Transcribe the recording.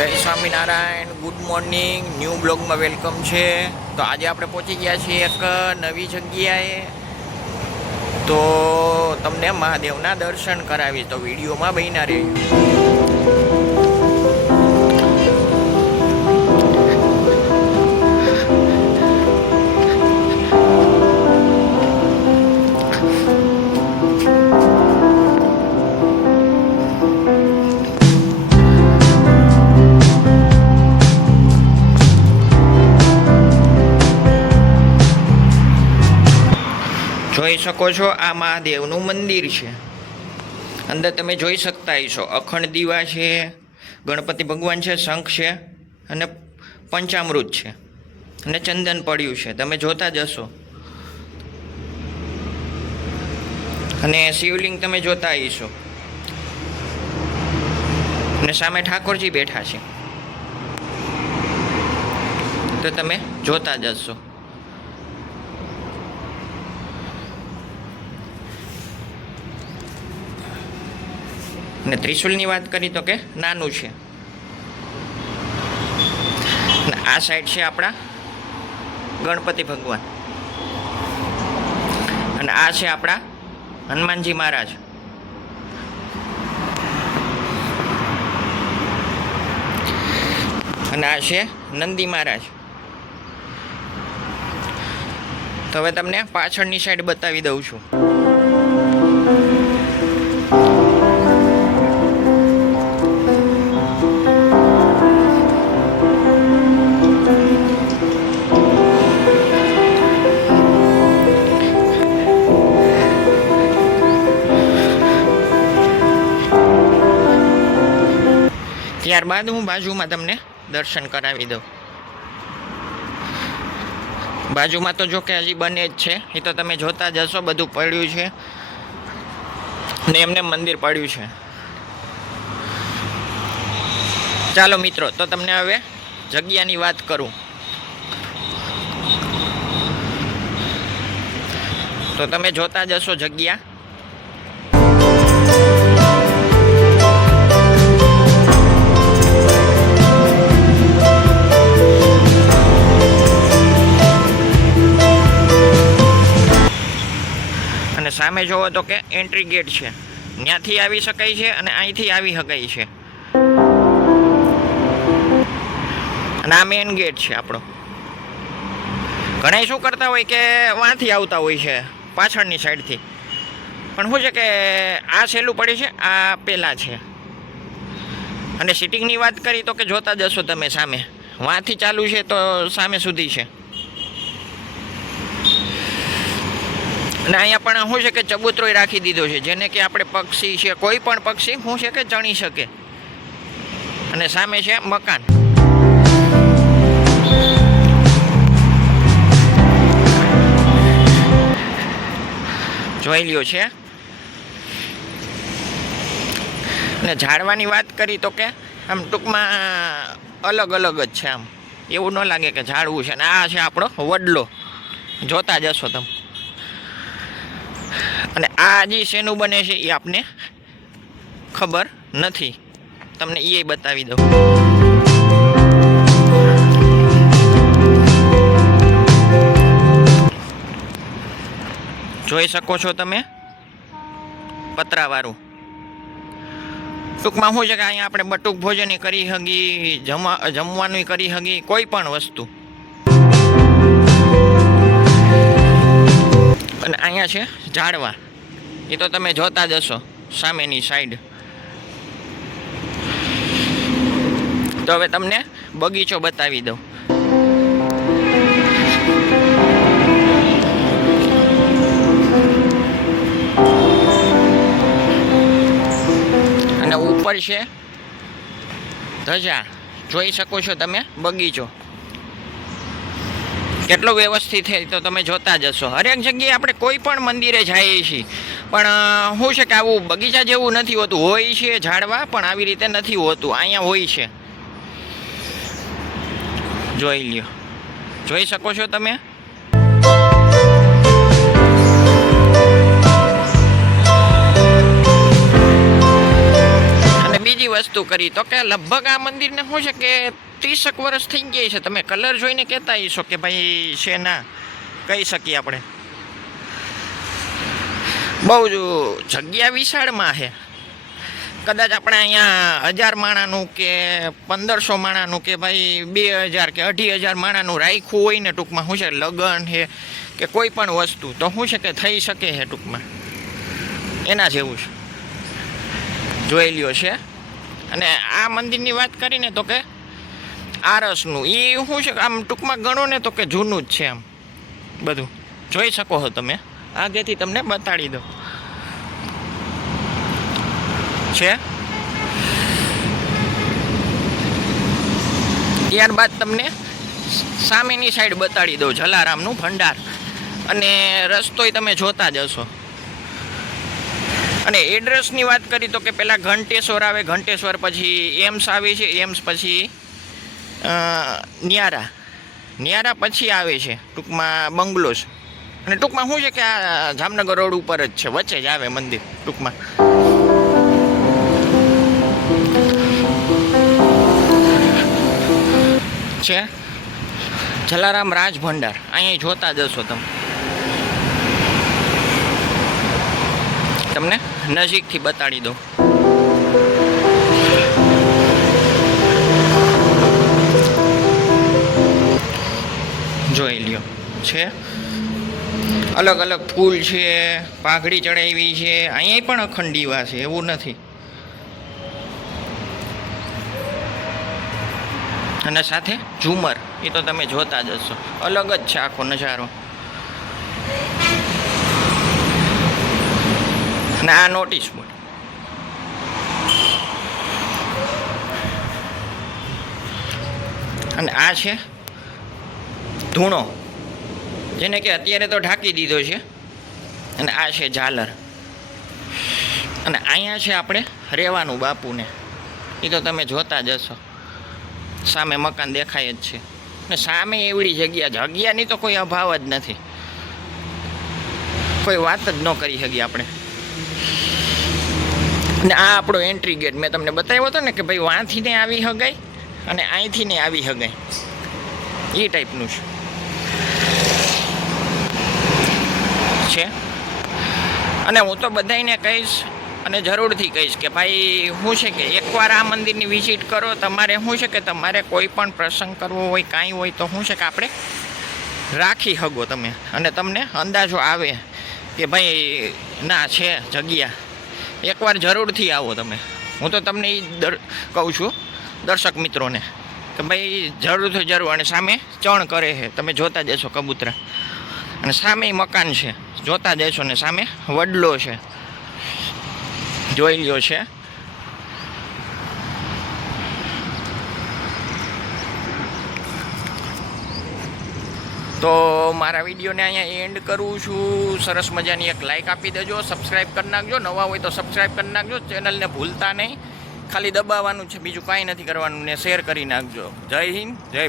જય Swaminarayan good morning new બ્લોગમાં welcome છે. તો આજે આપણે પહોંચી ગયા છીએ એક નવી જગ્યાએ. તો તમને મહાદેવના દર્શન કરાવી તો વિડીયોમાં બહીના રહેજો. શકો છો આ મહાદેવનું મંદિર છે. અંદર તમે જોઈ શકતા હશો, અખંડ દીવા છે, ગણપતિ ભગવાન છે, શંખ છે અને પંચામૃત છે અને ચંદન પડ્યું છે. તમે જોતા જશો અને શિવલિંગ તમે જોતા હશો. અને સામે ઠાકોરજી બેઠા છે. તો તમે જોતા જશો ને ત્રિશુલની વાત કરી તો કે નાનું છે. આ સાઈડ છે આપણા ગણપતિ ભગવાન. અને આ છે આપણા હનુમાનજી મહારાજ. અને આ છે નંદી મહારાજ. તો હવે તમને પાછળની સાઈડ બતાવી દઉં છું. ત્યારબાદ હું બાજુમાં તમને દર્શન કરાવી દઉં. બાજુમાં તો જો કે હજી બને જ છે. એ તો તમે જોતા જશો બધું પડ્યું છે. ને એમને મંદિર પડ્યું છે. ચાલો મિત્રો, તો તમને હવે જગ્યાની વાત કરું. તો તમે જોતા જશો જગ્યા. અને સામે જોવો તો કે એન્ટ્રી ગેટ છે. ત્યાંથી આવી શકાય છે અને અહીંથી આવી શકાય છે. અને આ મેઇન ગેટ છે આપણો. ઘણા શું કરતા હોય કે વાંથી આવતા હોય છે પાછળની સાઈડથી પણ શું છે કે આ સહેલું પડે છે, આ પેલા છે. અને સિટિંગની વાત કરી તો કે જોતા જશો તમે સામે. વાંથી ચાલુ છે તો સામે સુધી છે. અને અહીંયા પણ શું છે કે ચબૂતરોય રાખી દીધો છે. જેને કે આપણે પક્ષી છે, કોઈ પણ પક્ષી, શું છે કે ચણી શકે. અને સામે છે મકાન. જોઈ લ્યો છે. ને ઝાડવાની વાત કરી તો કે આમ ટૂંકમાં અલગ અલગ જ છે આમ. એવું ન લાગે કે ઝાડવું છે. અને આ છે આપણો વડલો. જોતા જશો તમે. અને આ જે શેનું બને છે એ આપને ખબર નથી. તમને એ બતાવી દઉં. જોઈ શકો છો તમે? પતરાવાળું. ટૂંકમાં શું છે કે અહીંયા આપણે બટુક ભોજન કરી હગી, જમવા, જમવાનું કરી હગી કોઈ પણ વસ્તુ. અને અહીંયા છે ઝાડવા. એ તો તમે જોતા હશો, સામેની સાઈડ તો હવે તમને બગીચો બતાવી દઉં. અને ઉપર છે ધજા. જોઈ શકો છો તમે બગીચો. કેટલો વ્યવસ્થિત છે તો તમે જોતા જશો હરેક જગ્યાએ આપણે કોઈ પણ મંદિરે જઈએ છીએ પણ શું છે કે આવું બગીચા જેવું નથી હોતું. હોય છે ઝાડવા, પણ આવી રીતે નથી હોતું. અહીંયા હોય છે. જોઈ લ્યો. જોઈ શકો છો તમે? અને બીજી વસ્તુ કરી. તો કે લગભગ આ મંદિરને શું છે કે ત્રીસક વર્ષ થઈ ગયા છે. તમે કલર જોઈને કહેતા હશો કે ભાઈ છે ના કહી શકીએ આપણે. બહુ જ જગ્યા વિશાળમાં છે. કદાચ આપણે અહીંયા હજાર માણાનું કે પંદરસો માણાનું કે ભાઈ બે હજાર કે અઢી હજાર માણાનું રાખ્યું હોય ને ટૂંકમાં શું છે? લગન છે કે કોઈ પણ વસ્તુ. તો શું છે કે થઈ શકે છે ટૂંકમાં? એના જેવું છે. જોઈ લ્યો છે. અને આ મંદિરની વાત કરીને તો કે આરસનું. એ શું છે આમ ટૂંકમાં ગણો ને તો કે જૂનું જ છે આમ. બધું. જોઈ શકો છો તમે. આગેથી તમને બતાડી દો છે? ત્યારબાદ તમને સામેની સાઈડ બતાડી દઉં, જલારામનું ભંડાર. અને રસ્તોય તમે જોતા જ હશો. અને એડ્રેસની વાત કરી તો કે પહેલાં ઘંટેશ્વર આવે. ઘંટેશ્વર પછી એમ્સ આવી છે. એમ્સ પછી ન્યારા. ન્યારા પછી આવે છે. ટૂંકમાં બંગલોસ અને ટૂંકમાં શું છે કે આ જામનગર રોડ ઉપર જ છે. વચ્ચે જ આવે મંદિર, ટૂંકમાં. છે? જલારામ રાજ ભંડાર. અહીંયા જોતા જશો તમે. તમને નજીકથી બતાડી દઉં. જોઈ લ્યો. છે? અલગ અલગ ફૂલ છે, પાઘડી ચડાવી છે, અહીંયા પણ અખંડીવા છે, એવું નથી. અને સાથે ઝુમર, એ તો તમે જોતા જ હશો. અલગ જ છે આખો નજારો. અને આ નોટિસ બોર્ડ અને આ છે ધૂણો, જેને કે અત્યારે તો ઢાંકી દીધો છે. અને આ છે ઝાલર. અને અહીંયા છે આપણે રહેવાનું બાપુને. એ તો તમે જોતા જ હશો. સામે મકાન દેખાય જ છે. ને સામે એવડી જગ્યા જગ્યાની તો કોઈ અભાવ જ નથી. કોઈ વાત જ ન કરી શકીએ આપણે. ને આ આપણો એન્ટ્રી ગેટ મેં તમને બતાવ્યો હતો ને કે ભાઈ વાંથી ને આવી હગાય અને અહીંથી ને આવી હગાય. એ ટાઈપનું છે. છે. અને હું તો બધાને કહીશ અને જરૂરથી કહીશ કે ભાઈ શું છે કે એકવાર આ મંદિરની વિઝિટ કરો, તમારે શું છે કે તમારે કોઈ પણ પ્રસંગ કરવો હોય, કાંઈ હોય, તો શું છે કે આપણે રાખી શકો તમે. અને તમને અંદાજો આવે કે ભાઈ, ના, છે, જગ્યા. એકવાર જરૂરથી આવો તમે. હું તો તમને એ દર, કહું છું, દર્શક મિત્રોને કે ભાઈ, જરૂરથી જરૂર. અને સામે ચણ કરે છે. તમે જોતા જશો કબૂતરા. અને સામે મકાન છે. જોતા જશો ને સામે વડલો છે. જોઈ લ્યો છે. તો મારા વિડીયોને અહીંયા એન્ડ કરું છું. સરસ મજાની એક લાઇક આપી દેજો સબસ્ક્રાઈબ કરી નાખજો. નવા હોય તો સબસ્ક્રાઈબ કરી નાખજો. ચેનલને ભૂલતા નહીં. ખાલી દબાવવાનું છે, બીજું કાંઈ નથી કરવાનું ને શેર કરી નાખજો. જય હિન્દ, જય